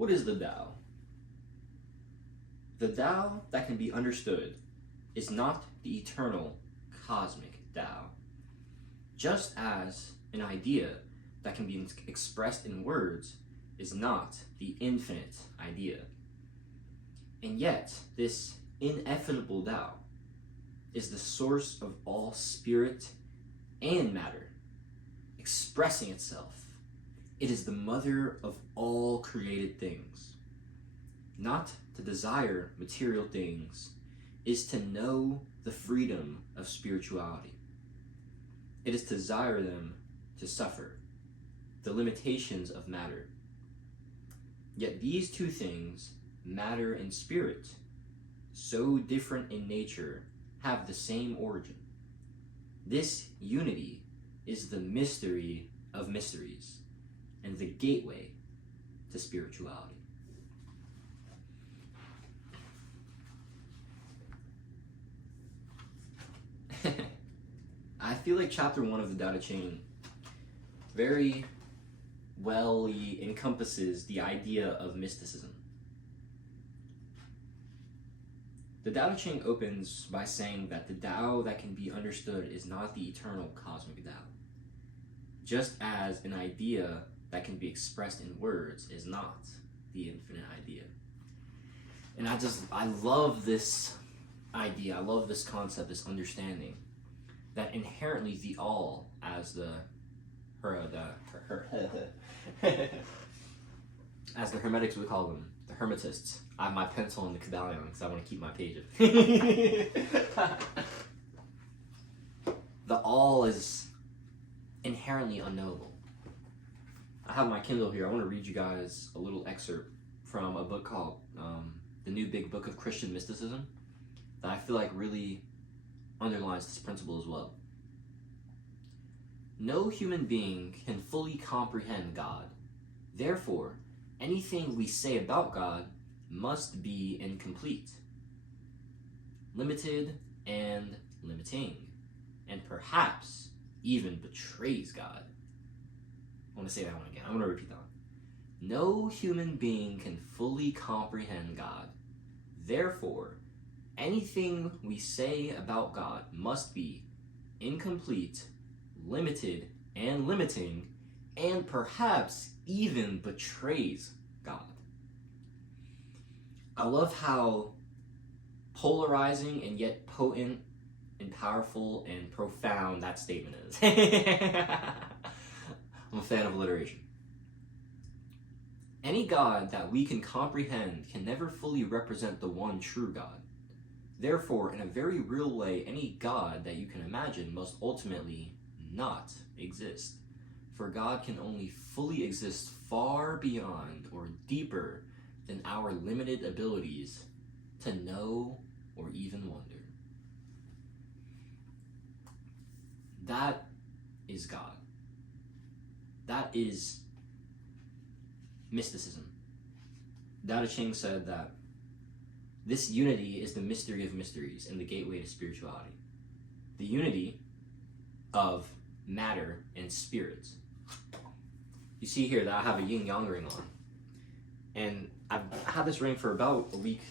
What is the Tao? The Tao that can be understood is not the eternal cosmic Tao. Just as an idea that can be expressed in words is not the infinite idea. And yet, this ineffable Tao is the source of all spirit and matter, expressing itself. It is the mother of all created things. Not to desire material things is to know the freedom of spirituality. It is to desire them to suffer the limitations of matter. Yet these two things, matter and spirit, so different in nature, have the same origin. This unity is the mystery of mysteries and the gateway to spirituality. I feel like chapter 1 of the Tao Te Ching very well encompasses the idea of mysticism. The Tao Te Ching opens by saying that the Tao that can be understood is not the eternal cosmic Tao, just as an idea that can be expressed in words is not the infinite idea. And I love this idea, I love this concept, this understanding, that inherently the all, as the as the Hermetics would call them, the Hermetists. I have my pencil and the Kabbalion because I want to keep my pages. The all is inherently unknowable. I have my Kindle here. I want to read you guys a little excerpt from a book called The New Big Book of Christian Mysticism that I feel like really underlines this principle as well. No human being can fully comprehend God. Therefore, anything we say about God must be incomplete, limited and limiting, and perhaps even betrays God. I want to say that one again. I'm going to repeat that one. No human being can fully comprehend God. Therefore, anything we say about God must be incomplete, limited and limiting, and perhaps even betrays God. I love how polarizing and yet potent and powerful and profound that statement is. I'm a fan of alliteration. Any God that we can comprehend can never fully represent the one true God. Therefore, in a very real way, any God that you can imagine must ultimately not exist. For God can only fully exist far beyond or deeper than our limited abilities to know or even wonder. That is God. That is mysticism. Tao Te Ching said that this unity is the mystery of mysteries and the gateway to spirituality. The unity of matter and spirit. You see here that I have a yin-yang ring on. And I've had this ring for about a week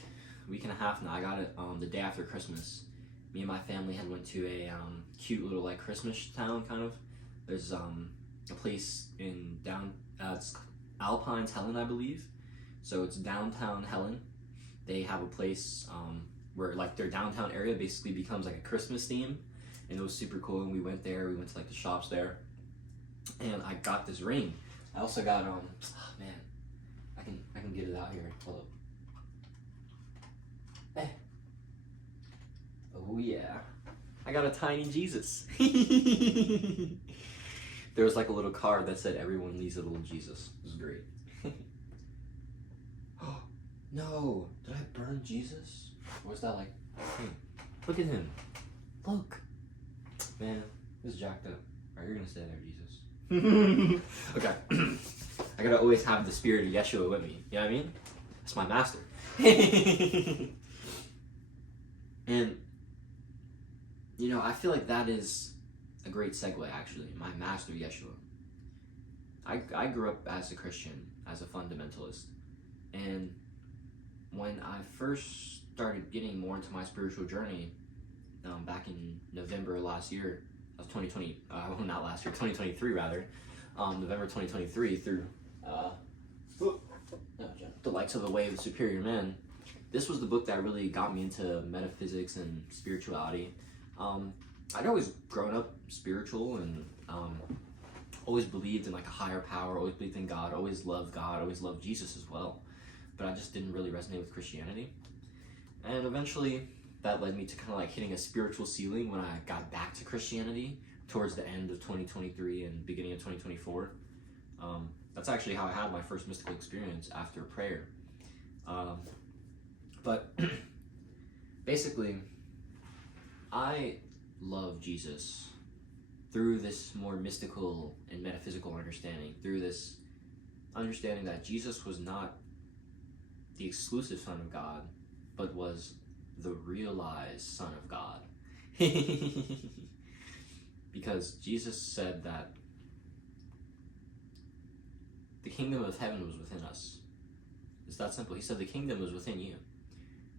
and a half now. I got it the day after Christmas. Me and my family had went to a cute little like Christmas town kind of. There's a place in it's Alpine's Helen, I believe. So it's downtown Helen. They have a place where like their downtown area basically becomes like a Christmas theme, and it was super cool. And we went there. We went to like the shops there, and I got this ring. I also got oh man, I can get it out here. Hold up. Hey. Oh yeah, I got a tiny Jesus. There was like a little card that said everyone needs a little Jesus. It was great. Oh no, did I burn Jesus? Or was that like, hey, look at him. Look. Man, this is jacked up. Alright, you're gonna stay there, Jesus. Okay. I gotta always have the spirit of Yeshua with me. You know what I mean? That's my master. And, you know, I feel like that is a great segue, actually. My master, Yeshua. I grew up as a Christian, as a fundamentalist. And when I first started getting more into my spiritual journey, back in November last year, of 2020, well, not last year, 2023 rather, November 2023, through The Likes of the Way of the Superior Man. This was the book that really got me into metaphysics and spirituality. I'd always grown up spiritual and always believed in like a higher power, always believed in God, always loved Jesus as well. But I just didn't really resonate with Christianity. And eventually that led me to kind of like hitting a spiritual ceiling when I got back to Christianity towards the end of 2023 and beginning of 2024. That's actually how I had my first mystical experience after prayer. But basically, I love Jesus through this more mystical and metaphysical understanding, through this understanding that Jesus was not the exclusive Son of God, but was the realized Son of God. Because Jesus said that the kingdom of heaven was within us. It's that simple. He said the kingdom was within you.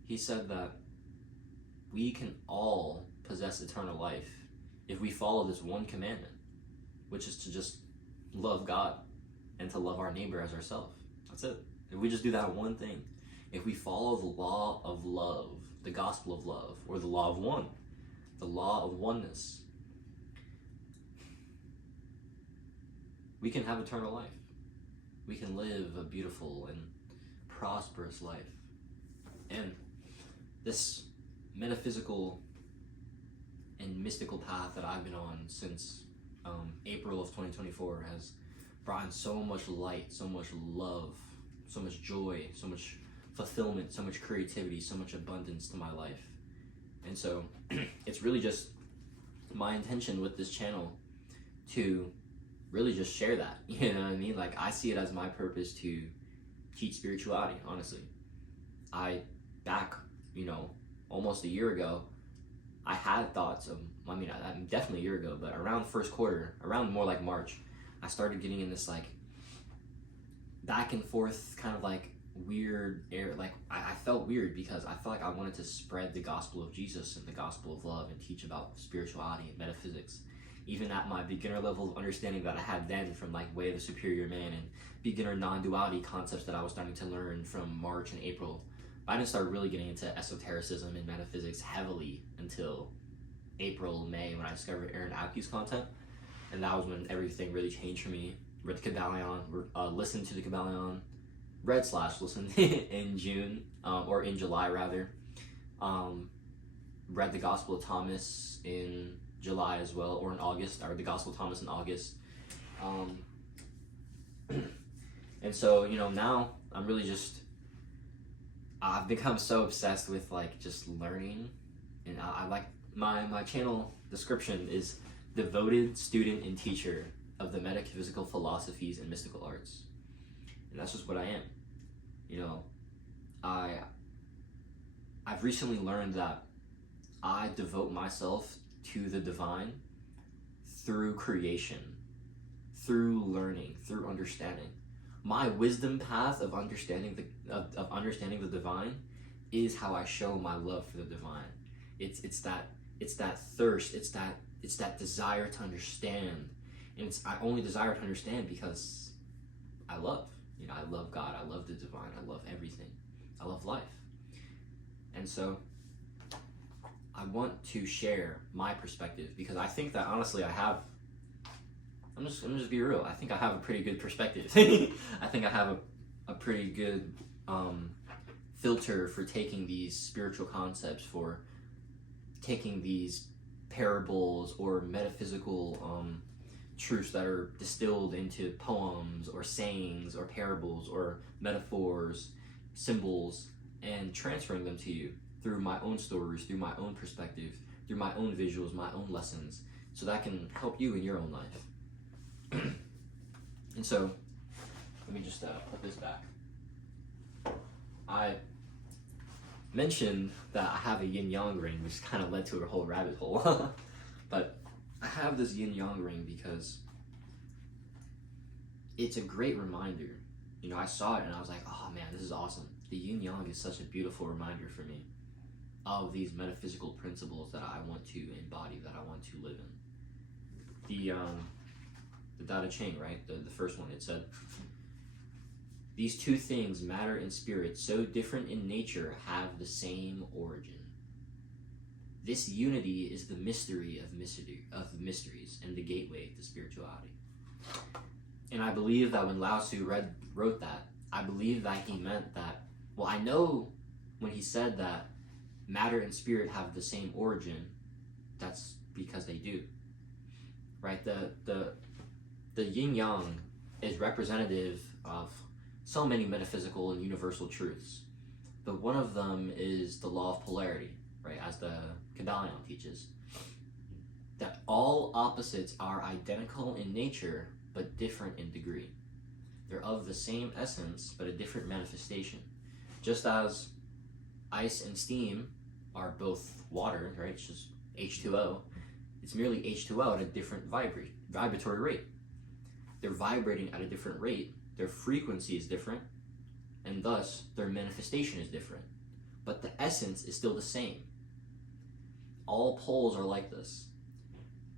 He said that we can all possess eternal life if we follow this one commandment, which is to just love God and to love our neighbor as ourselves. That's it. If we just do that one thing, if we follow the law of love, the gospel of love, or the law of one, the law of oneness, we can have eternal life. We can live a beautiful and prosperous life. And this metaphysical and mystical path that I've been on since April of 2024 has brought in so much light, so much love, so much joy, so much fulfillment, so much creativity, so much abundance to my life. And so it's really just my intention with this channel to really just share that, you know what I mean? Like, I see it as my purpose to teach spirituality, honestly. Back, almost a year ago, I had thoughts of, definitely a year ago, but around first quarter, around more like March, I started getting in this like back and forth kind of like weird air. Like I felt weird because I felt like I wanted to spread the gospel of Jesus and the gospel of love and teach about spirituality and metaphysics. Even at my beginner level of understanding that I had then from like Way of the Superior Man and beginner non-duality concepts that I was starting to learn from March and April, I didn't start really getting into esotericism and metaphysics heavily until April, May, when I discovered Aaron Abke's content. And that was when everything really changed for me. Read the Kabbalion, listened to the Kabbalion, listened in June, or in July rather. Read the Gospel of Thomas in July as well, or in August. I read the Gospel of Thomas in August. And so, now I'm really I've become so obsessed with like just learning, and I like my channel description is devoted student and teacher of the metaphysical philosophies and mystical arts. And that's just what I am. I've recently learned that I devote myself to the divine through creation, through learning, through understanding. My wisdom path of understanding the divine is how I show my love for the divine. It's that thirst, it's that desire to understand. And I only desire to understand because I love. I love God, I love the divine, I love everything. I love life. And so I want to share my perspective because I think that honestly I'm just be real. I think I have a pretty good perspective. I think I have a pretty good filter for taking these spiritual concepts, for taking these parables or metaphysical truths that are distilled into poems or sayings or parables or metaphors, symbols, and transferring them to you through my own stories, through my own perspective, through my own visuals, my own lessons, so that can help you in your own life. And so, let me just put this back. I mentioned that I have a yin-yang ring, which kind of led to a whole rabbit hole. But I have this yin-yang ring because it's a great reminder I saw it and I was like, oh man, this is awesome. The yin yang is such a beautiful reminder for me of these metaphysical principles that I want to embody, that I want to live in. The Tao Te Ching, right? The first one, it said, these two things, matter and spirit, so different in nature, have the same origin. This unity is the mystery of mysteries and the gateway to spirituality. And I believe that when Lao Tzu wrote that, I believe that he meant that, well, I know when he said that matter and spirit have the same origin, that's because they do, right? The yin yang is representative of so many metaphysical and universal truths, but one of them is the law of polarity, right? As the Kadalion teaches, that all opposites are identical in nature but different in degree. They're of the same essence but a different manifestation. Just as ice and steam are both water, right? It's just H2O. It's merely H2O at a different vibratory rate. They're vibrating at a different rate, their frequency is different, and thus their manifestation is different. But the essence is still the same. All poles are like this.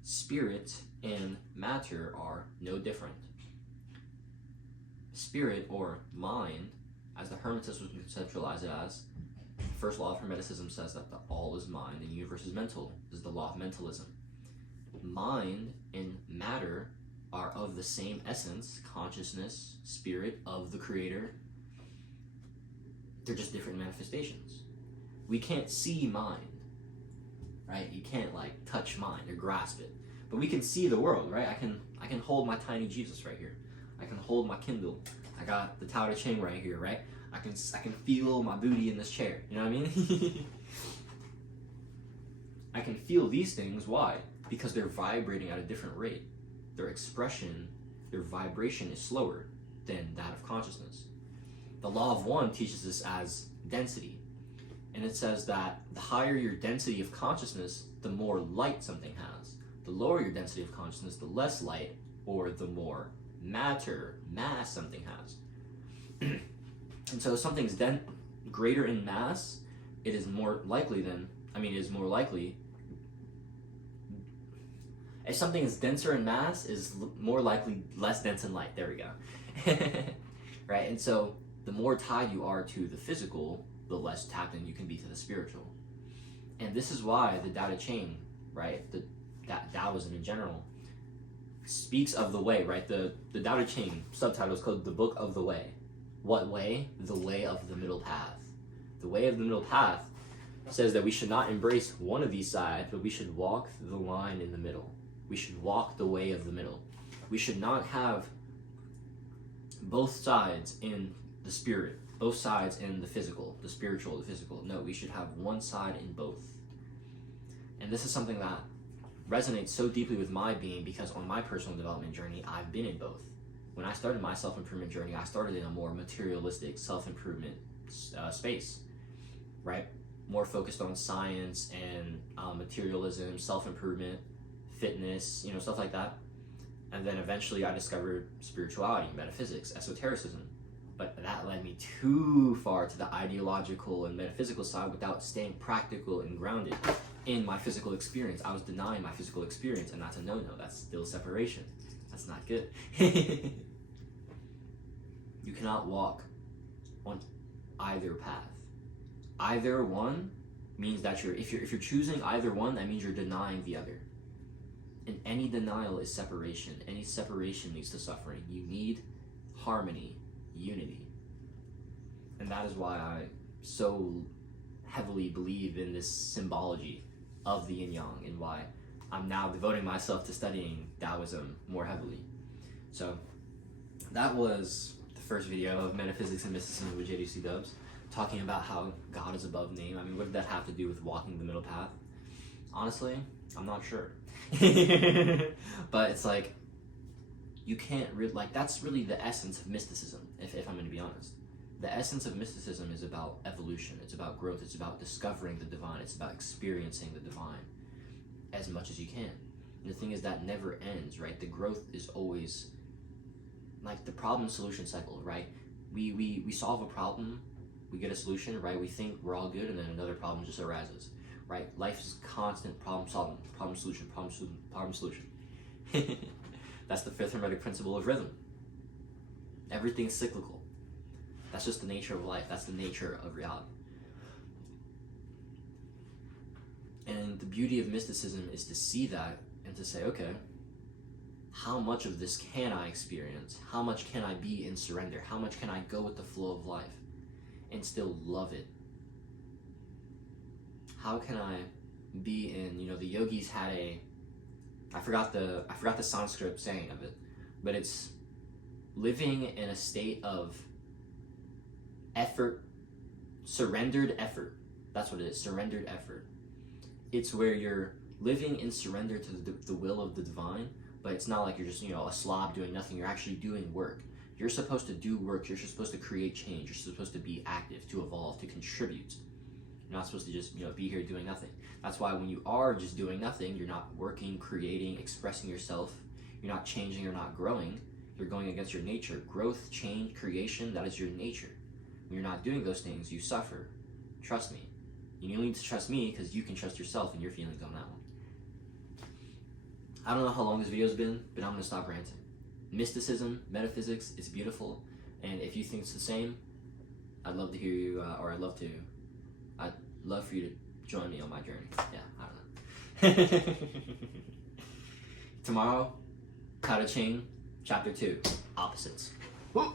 Spirit and matter are no different. Spirit, or mind, as the Hermetists would conceptualize it as, the first law of Hermeticism says that the all is mind and the universe is mental. This is the law of mentalism. Mind and matter are of the same essence, consciousness, spirit of the creator. They're just different manifestations. We can't see mind, right? You can't like touch mind or grasp it, but we can see the world, right? I can hold my tiny Jesus right here. I can hold my Kindle. I got the Tao Te Ching right here, right? I can feel my booty in this chair. You know what I mean? I can feel these things. Why? Because they're vibrating at a different rate. Their expression, their vibration is slower than that of consciousness. The law of one teaches this as density. And it says that the higher your density of consciousness, the more light something has. The lower your density of consciousness, the less light, or the more mass something has. And so if something's greater in mass, it is more likely if something is denser in mass, is more likely less dense in light. There we go. Right? And so the more tied you are to the physical, the less tapped in you can be to the spiritual. And this is why the Tao Te Ching, right, that Taoism in general, speaks of the way, right? The Tao Te Ching subtitle is called The Book of the Way. What way? The way of the middle path. The way of the middle path says that we should not embrace one of these sides, but we should walk the line in the middle. We should walk the way of the middle. We should not have both sides in the spirit, both sides in the physical, the spiritual, the physical. No, we should have one side in both. And this is something that resonates so deeply with my being, because on my personal development journey, I've been in both. When I started my self-improvement journey, I started in a more materialistic self-improvement space, right? More focused on science and materialism, self-improvement, fitness, stuff like that. And then eventually I discovered spirituality, metaphysics, esotericism. But that led me too far to the ideological and metaphysical side without staying practical and grounded in my physical experience. I was denying my physical experience, and that's a no-no. That's still separation. That's not good. You cannot walk on either path. Either one means that if you're choosing either one, that means you're denying the other. And any denial is separation. Any separation leads to suffering. You need harmony, unity. And that is why I so heavily believe in this symbology of the yin yang, and why I'm now devoting myself to studying Taoism more heavily. So that was the first video of Metaphysics and Mysticism with JDC Dubs, talking about how God is above name. I mean, what did that have to do with walking the middle path? Honestly, I'm not sure. But it's like, you can't that's really the essence of mysticism, if I'm going to be honest. The essence of mysticism is about evolution, it's about growth, it's about discovering the divine, it's about experiencing the divine as much as you can. And the thing is, that never ends, right? The growth is always like the problem solution cycle, right? We solve a problem, we get a solution, right? We think we're all good, and then another problem just arises, right? Life is constant problem solving, problem solution, problem solution, problem solution. That's the fifth hermetic principle of rhythm. Everything's cyclical. That's just the nature of life. That's the nature of reality. And the beauty of mysticism is to see that and to say, okay, how much of this can I experience? How much can I be in surrender? How much can I go with the flow of life and still love it? How can I be in, the yogis had I forgot the Sanskrit saying of it, but it's living in a state of effort, surrendered effort. That's what it is, surrendered effort. It's where you're living in surrender to the will of the divine, but it's not like you're just, a slob doing nothing. You're actually doing work. You're supposed to do work. You're supposed to create change. You're supposed to be active, to evolve, to contribute. You're not supposed to just, be here doing nothing. That's why when you are just doing nothing, you're not working, creating, expressing yourself. You're not changing, you're not growing. You're going against your nature. Growth, change, creation, that is your nature. When you're not doing those things, you suffer. Trust me. You need to trust me because you can trust yourself and your feelings on that one. I don't know how long this video's been, but I'm going to stop ranting. Mysticism, metaphysics, it's beautiful. And if you think it's the same, I'd love to hear you, I'd love for you to join me on my journey. Yeah, I don't know. Tomorrow, Tao Te Ching, Chapter 2, Opposites. Woo!